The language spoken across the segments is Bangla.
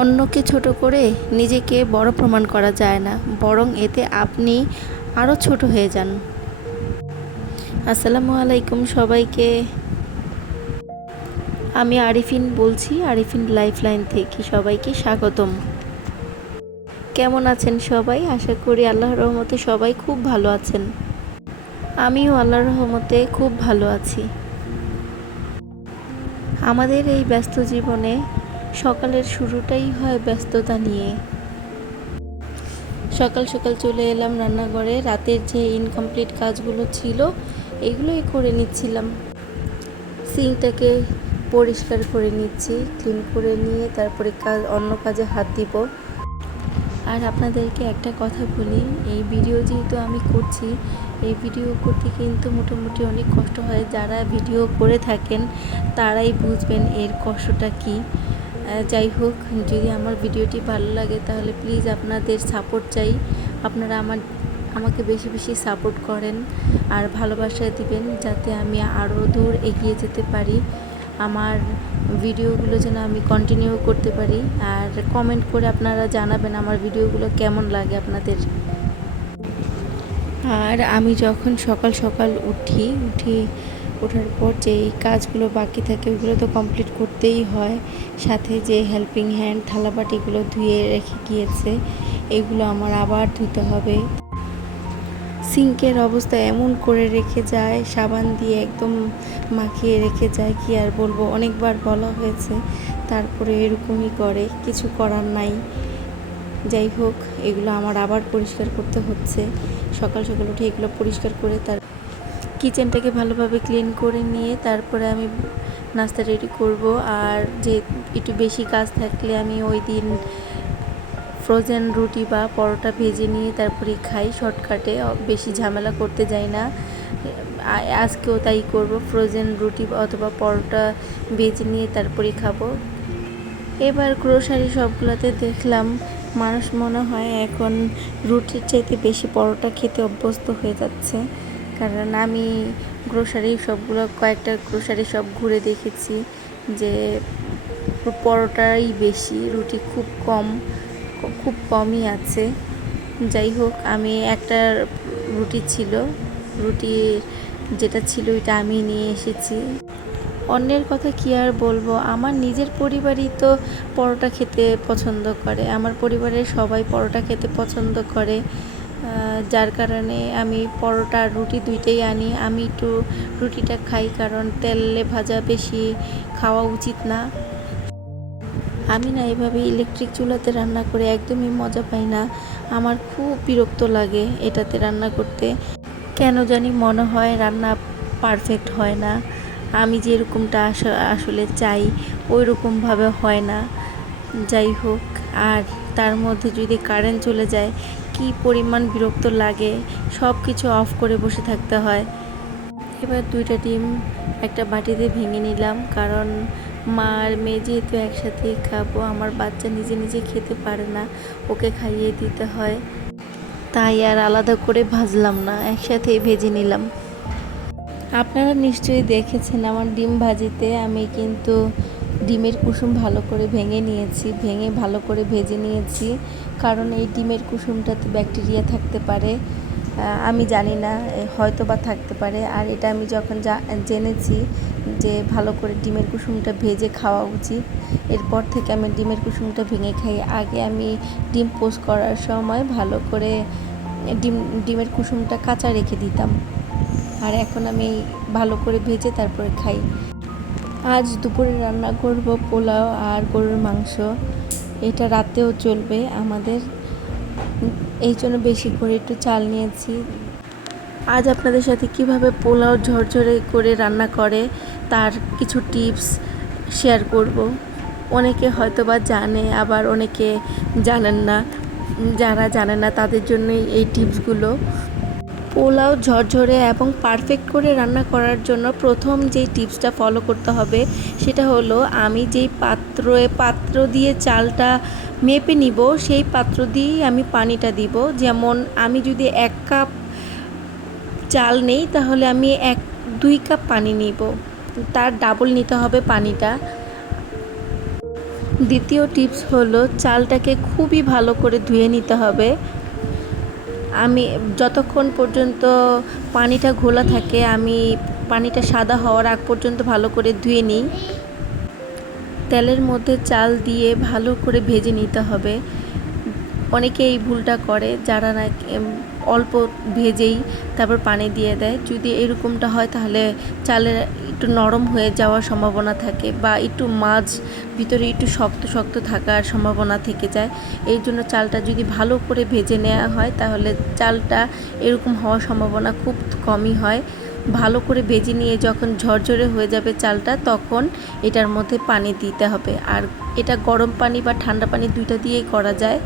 অন্যকে ছোট করে নিজেকে বড় প্রমাণ করা যায় না, বরং এতে আপনি আরও ছোট হয়ে যান। আসসালামু আলাইকুম সবাইকে। আমি আরিফিন বলছি, আরিফিন লাইফলাইন থেকে সবাইকে স্বাগতম। কেমন আছেন সবাই? আশা করি আল্লাহর রহমতে সবাই খুব ভালো আছেন। আমিও আল্লাহর রহমতে খুব ভালো আছি। আমাদের এই ব্যস্ত জীবনে সকালের শুরুটাই হয় ব্যস্ততা নিয়ে। সকাল সকাল চলে এলাম রান্নাঘরে। রাতের যে ইনকমপ্লিট কাজগুলো ছিল এগুলোই করে নিচ্ছিলাম। সিঙ্কটাকে পরিষ্কার করে নিচ্ছি, ক্লিন করে নিয়ে তারপরে অন্য কাজে হাত দিব। আর আপনাদেরকে একটা কথা বলি, এই ভিডিও যেহেতু আমি করছি, এই ভিডিও করতে কিন্তু মোটামুটি অনেক কষ্ট হয়। যারা ভিডিও করে থাকেন তারাই বুঝবেন এর কষ্টটা কী। যাই হোক, যদি আমার ভিডিওটি ভালো লাগে তাহলে প্লিজ আপনাদের সাপোর্ট চাই। আপনারা আমাকে বেশি বেশি সাপোর্ট করেন আর ভালোবাসা দিবেন, যাতে আমি আরও দূর এগিয়ে যেতে পারি। আমার ভিডিওগুলো যেন আমি কন্টিনিউ করতে পারি। আর কমেন্ট করে আপনারা জানাবেন আমার ভিডিওগুলো কেমন লাগে আপনাদের। আর আমি যখন সকাল সকাল ওঠার পর যেই কাজগুলো বাকি থাকে ওগুলো তো কমপ্লিট করতেই হয়। সাথে যে হেল্পিং হ্যান্ড থালাবাটিগুলো ধুয়ে রেখে গিয়েছে এগুলো আমার আবার ধুতে হবে। সিঙ্কের অবস্থা এমন করে রেখে যায়, সাবান দিয়ে একদম মাখিয়ে রেখে যায়, কি আর বলবো। অনেকবার বলা হয়েছে, তারপরে এরকমই করে, কিছু করার নাই। যাই হোক, এগুলো আমার আবার পরিষ্কার করতে হচ্ছে। সকাল সকাল উঠে এগুলো পরিষ্কার করে তার কিচেনটাকে ভালোভাবে ক্লিন করে নিয়ে তারপরে আমি নাস্তা রেডি করব। আর যে একটু বেশি কাজ থাকলে আমি ওই দিন ফ্রোজেন রুটি বা পরোটা ভেজে নিয়ে তারপরে খাই শর্টকাটে, বেশি ঝামেলা করতে যাই না। আজকেও তাই করব, ফ্রোজেন রুটি অথবা পরোটা ভেজে নিয়ে তারপরে খাবো। এবার গ্রোসারি সবগুলোতে দেখলাম মানুষ মনে হয় এখন রুটির চাইতে বেশি পরোটা খেতে অভ্যস্ত হয়ে যাচ্ছে। কারণ আমি কয়েকটা গ্রোসারি শপ ঘুরে দেখেছি যে পরোটাই বেশি, রুটি খুব কমই আছে। যাই হোক, আমি একটা রুটি যেটা ছিল ওইটা আমি নিয়ে এসেছি। অন্যের কথা কি আর বলবো, আমার নিজের পরিবারই তো পরোটা খেতে পছন্দ করে। আমার পরিবারের সবাই পরোটা খেতে পছন্দ করে, যার কারণে আমি পরোটা আর রুটি দুইটাই আনি। আমি একটু রুটিটা খাই, কারণ তেলে ভাজা বেশি খাওয়া উচিত না। আমি না এভাবে ইলেকট্রিক চুলাতে রান্না করে একদমই মজা পাই না। আমার খুব বিরক্ত লাগে এটাতে রান্না করতে। কেন জানি মনে হয় রান্না পারফেক্ট হয় না। আমি যেরকমটা আসলে চাই ওই রকমভাবে হয় না। যাই হোক, আর তার মধ্যে যদি কারেন্ট চলে যায় কি পরিমাণ বিরক্ত লাগে, সব কিছু অফ করে বসে থাকতে হয়। এবার 2টা ডিম একটা বাটিতে ভেঙে নিলাম, কারণ মা আর মেয়ে যেহেতু একসাথেই খাবো। আমার বাচ্চা নিজে নিজে খেতে পারে না, ওকে খাইয়ে দিতে হয়। তাই আর আলাদা করে ভাজলাম না, একসাথেই ভেজে নিলাম। আপনারা নিশ্চয়ই দেখেছেন আমার ডিম ভাজিতে আমি কিন্তু ডিমের কুসুম ভালো করে ভেঙে ভালো করে ভেজে নিয়েছি। কারণ এই ডিমের কুসুমটাতে ব্যাকটেরিয়া থাকতে পারে, আমি জানি না, হয়তো বা থাকতে পারে। আর এটা আমি যখন জেনেছি যে ভালো করে ডিমের কুসুমটা ভেজে খাওয়া উচিত, এরপর থেকে আমি ডিমের কুসুমটা ভেঙে খাই। আগে আমি ডিম পোস্ট করার সময় ভালো করে ডিমের কুসুমটা কাঁচা রেখে দিতাম, আর এখন আমি ভালো করে ভেজে তারপরে খাই। আজ দুপুরে রান্না করব পোলাও আর গরুর মাংস। এটা রাতেও চলবে আমাদের, এই জন্য বেশি করে একটু চাল নিয়েছি। আজ আপনাদের সাথে কিভাবে পোলাও ঝরঝরে করে রান্না করে তার কিছু টিপস শেয়ার করব। অনেকে হয়তো বা জানে, আবার অনেকে জানেন না। যারা জানে না তাদের জন্যই এই টিপসগুলো। পোলাও ঝরঝরে এবং পারফেক্ট করে রান্না করার জন্য প্রথম যেই টিপসটা ফলো করতে হবে সেটা হলো, আমি যেই পাত্র দিয়ে চালটা মেপে নিব সেই পাত্র দিয়েই আমি পানিটা দিব। যেমন আমি যদি 1 কাপ চাল নেই তাহলে আমি 2 কাপ পানি নিব, তার ডাবল নিতে হবে পানিটা। দ্বিতীয় টিপস হলো চালটাকে খুবই ভালো করে ধুয়ে নিতে হবে। আমি যতক্ষণ পর্যন্ত পানিটা ঘোলা থাকে আমি পানিটা সাদা হওয়ার আগ পর্যন্ত ভালো করে ধুয়ে নিই। তেলের মধ্যে চাল দিয়ে ভালো করে ভেজে নিতে হবে। অনেকে এই ভুলটা করে, যারা না অল্প ভেজেই তারপর পানি দিয়ে দেয়। যদি এরকমটা হয় তাহলে চালের একটু নরম হয়ে যাওয়ার সম্ভাবনা থাকে বা একটু মাছ ভিতরে একটু শক্ত শক্ত থাকার সম্ভাবনা থেকে যায়। এই জন্য চালটা যদি ভালো করে ভেজে নেওয়া হয় তাহলে চালটা এরকম হওয়ার সম্ভাবনা খুব কমই হয়। ভালো করে ভেজে নিয়ে যখন ঝরঝরে হয়ে যাবে চালটা, তখন এটার মধ্যে পানি দিতে হবে। আর এটা গরম পানি বা ঠান্ডা পানি দুইটা দিয়েই করা যায়।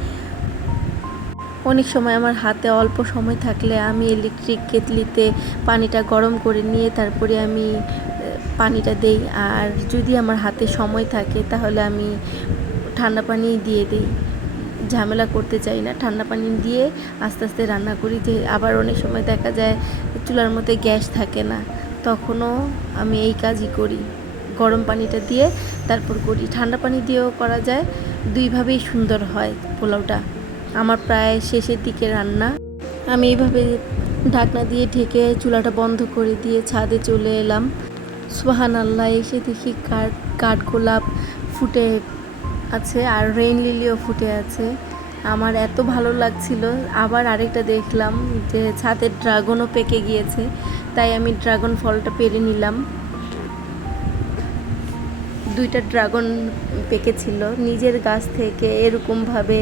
অনেক সময় আমার হাতে অল্প সময় থাকলে আমি ইলেকট্রিক কেটলিতে পানিটা গরম করে নিয়ে তারপরে আমি পানিটা দেই। আর যদি আমার হাতে সময় থাকে তাহলে আমি ঠান্ডা পানি দিয়ে দিই, ঝামেলা করতে চাই না। ঠান্ডা পানি দিয়ে আস্তে আস্তে রান্না করি। যে আবার অনেক সময় দেখা যায় চুলার মধ্যে গ্যাস থাকে না, তখনও আমি এই কাজই করি, গরম পানিটা দিয়ে তারপর করি। ঠান্ডা পানি দিয়েও করা যায়, দুইভাবেই সুন্দর হয় পোলাওটা। আমার প্রায় শেষের দিকে রান্না। আমি এইভাবে ঢাকনা দিয়ে ঢেকে চুলাটা বন্ধ করে দিয়ে ছাদে চলে এলাম। সুবহানাল্লাহ, এসে দেখি কাঠগোলাপ ফুটে আছে আর রেইন লিলিও ফুটে আছে। আমার এত ভালো লাগছিল। আবার আরেকটা দেখলাম যে ছাদের ড্রাগনও পেকে গিয়েছে, তাই আমি ড্রাগন ফলটা পেরে নিলাম। দুইটা ড্রাগন পেকেছিল। নিজের গাছ থেকে এরকমভাবে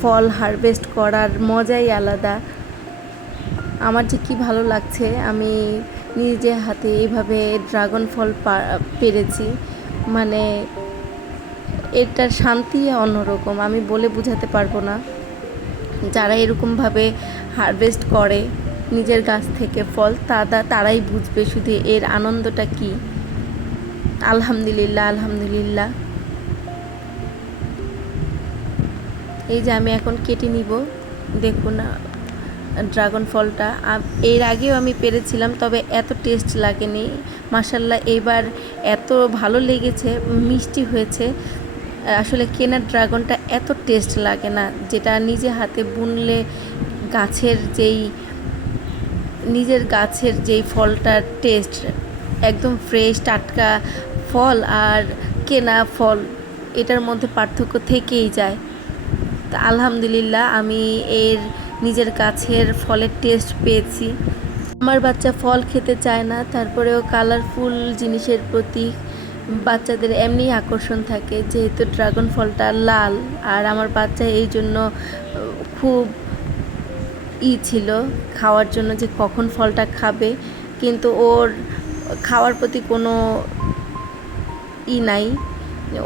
ফল হারভেস্ট করার মজাই আলাদা। আমার যে কি ভালো লাগছে, আমি নিজে হাতে এইভাবে ড্রাগন ফল পেরেছি। মানে এটার শান্তি অন্যরকম, আমি বলে বোঝাতে পারবো না। যারা এরকমভাবে হারভেস্ট করে নিজের গাছ থেকে ফল, তারাই বুঝবে শুধু এর আনন্দটা কি। আলহামদুলিল্লাহ, আলহামদুলিল্লাহ। এই যে আমি এখন কেটে নিব। দেখুন ড্রাগন ফলটা এর আগেও আমি পেরেছিলাম, তবে এত টেস্ট লাগেনি। মাশাআল্লাহ, এবার এত ভালো লেগেছে, মিষ্টি হয়েছে। আসলে কেনার ড্রাগনটা এত টেস্ট লাগে না, যেটা নিজে হাতে বুনলে নিজের গাছের যেই ফলটার টেস্ট, একদম ফ্রেশ টাটকা ফল আর কেনা ফল, এটার মধ্যে পার্থক্য থেকেই যায়। তা আলহামদুলিল্লাহ, আমি এর নিজের গাছের ফলের টেস্ট পেয়েছি। আমার বাচ্চা ফল খেতে চায় না, তারপরেও কালারফুল জিনিসের প্রতি বাচ্চাদের এমনি আকর্ষণ থাকে, যেহেতু ড্রাগন ফলটা লাল। আর আমার বাচ্চা এই জন্য খুব ছিল খাওয়ার জন্য, যে কখন ফলটা খাবে, কিন্তু ওর খাওয়ার প্রতি কোনো নাই।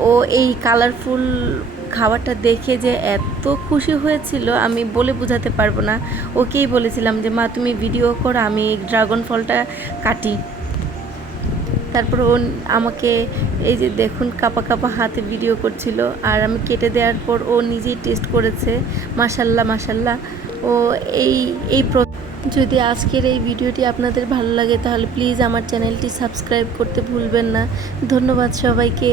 ও এই কালারফুল খাবারটা দেখে যে এত খুশি হয়েছিল, আমি বলে বোঝাতে পারবো না। ওকেই বলেছিলাম যে মা তুমি ভিডিও করো, আমি ড্রাগন ফলটা কাটি। তারপর ও আমাকে এই যে দেখুন কাপা কাপা হাতে ভিডিও করছিল, আর আমি কেটে দেওয়ার পর ও নিজেই টেস্ট করেছে। মাশাল্লাহ, মাশাল্লাহ। ও এই যদি আজকের এই ভিডিওটি আপনাদের ভালো লাগে তাহলে প্লিজ আমার চ্যানেলটি সাবস্ক্রাইব করতে ভুলবেন না। ধন্যবাদ সবাইকে।